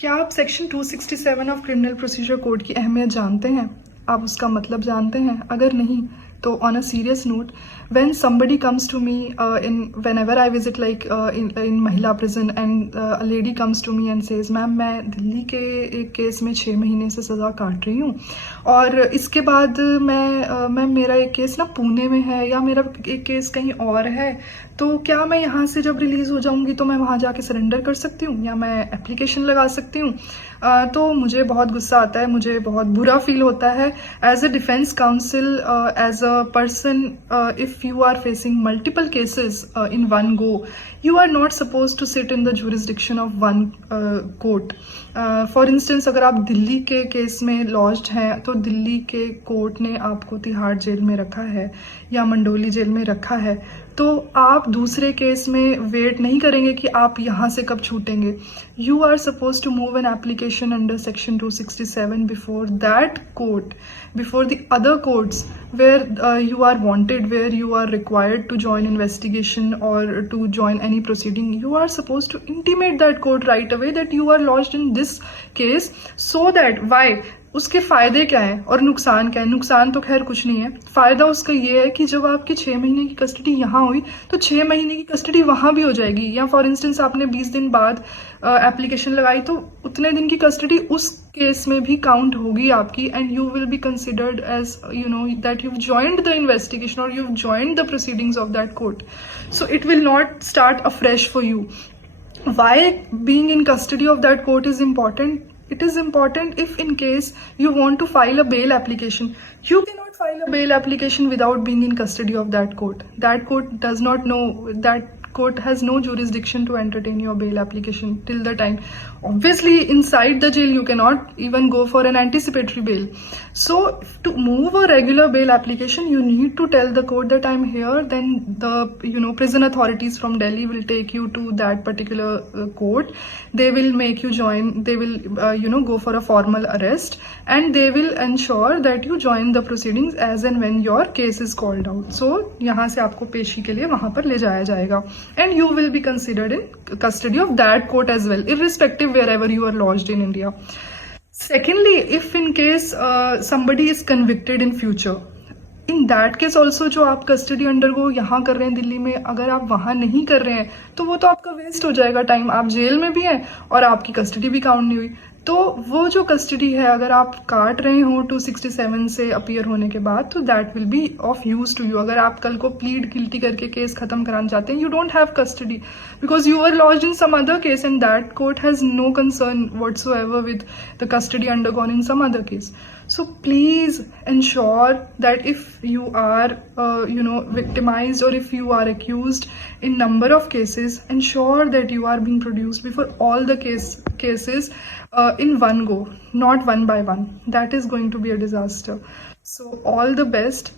क्या आप section 267 of criminal procedure code की अहमियत जानते हैं? आप उसका मतलब जानते हैं? अगर नहीं तो on a serious note, when somebody comes to me in whenever I visit like in महिला prison and a lady comes to me and says ma'am मैं दिल्ली के एक केस में 6 महीने से सज़ा काट रही हूँ और इसके बाद मैम मेरा एक केस ना पुणे में है या मेरा एक केस कहीं और है, तो क्या मैं यहाँ से जब रिलीज़ हो जाऊँगी तो मैं वहाँ जाके सरेंडर कर सकती हूँ या मैं एप्लीकेशन लगा सकती हूँ? तो मुझे बहुत गुस्सा आता है, मुझे बहुत बुरा फील होता है as a defence counsel, as a person. If you are facing multiple cases in one go, you are not supposed to sit in the jurisdiction of one court. For instance, अगर आप दिल्ली के case में lodged हैं तो दिल्ली के court ने आपको Tihar jail में रखा है या मंडोली जेल में रखा है, तो आप दूसरे केस में वेट नहीं करेंगे कि आप यहाँ से कब छूटेंगे. You are supposed to move an application under section 267 before that court, before the other courts where you are wanted, where you are required to join investigation or to join any proceeding. You are supposed to intimate that court right away that you are lodged in this case, so that why उसके फायदे क्या हैं और नुकसान क्या है. नुकसान तो खैर कुछ नहीं है, फायदा उसका ये है कि जब आपकी 6 महीने की कस्टडी यहाँ हुई तो 6 महीने की कस्टडी वहाँ भी हो जाएगी. या फॉर इंस्टेंस आपने 20 दिन बाद एप्लीकेशन लगाई तो उतने दिन की कस्टडी उस केस में भी काउंट होगी आपकी, and you will be considered as you know that you've joined the investigation or you've joined the proceedings of that court. So it will not start afresh for you. Why being in custody of that court is important? It is important if in case you want to file a bail application. You cannot file a bail application without being in custody of that court. That court does not know, that court has no jurisdiction to entertain your bail application till the time. Obviously, inside the jail, you cannot even go for an anticipatory bail. So, to move a regular bail application, you need to tell the court that I'm here. Then the prison authorities from Delhi will take you to that particular court. They will make you join. They will go for a formal arrest, and they will ensure that you join the proceedings as and when your case is called out. So, यहाँ से आपको पेशी के लिए वहाँ पर ले जाया जाएगा. And you will be considered in custody of that court as well, irrespective wherever you are lodged in India. Secondly, if in case somebody is convicted in future, in that case also जो आप custody undergo यहाँ कर रहे हैं दिल्ली में, अगर आप वहाँ नहीं कर रहे हैं तो वो तो आपका वेस्ट हो जाएगा टाइम. आप जेल में भी हैं और आपकी कस्टडी भी काउंट नहीं हुई. तो वो जो कस्टडी है अगर आप काट रहे हो 267 से अपीयर होने के बाद, तो that will be of use to you. अगर आप कल को प्लीड गिल्टी करके केस खत्म कराना चाहते हैं, you don't have custody because you are lodged in some other case and that court has no concern whatsoever with the custody undergone in some other case. So please ensure that if you are victimized or if you are accused in number of cases, ensure that you are being produced before all the cases in one go, not one by one. That is going to be a disaster. So all the best.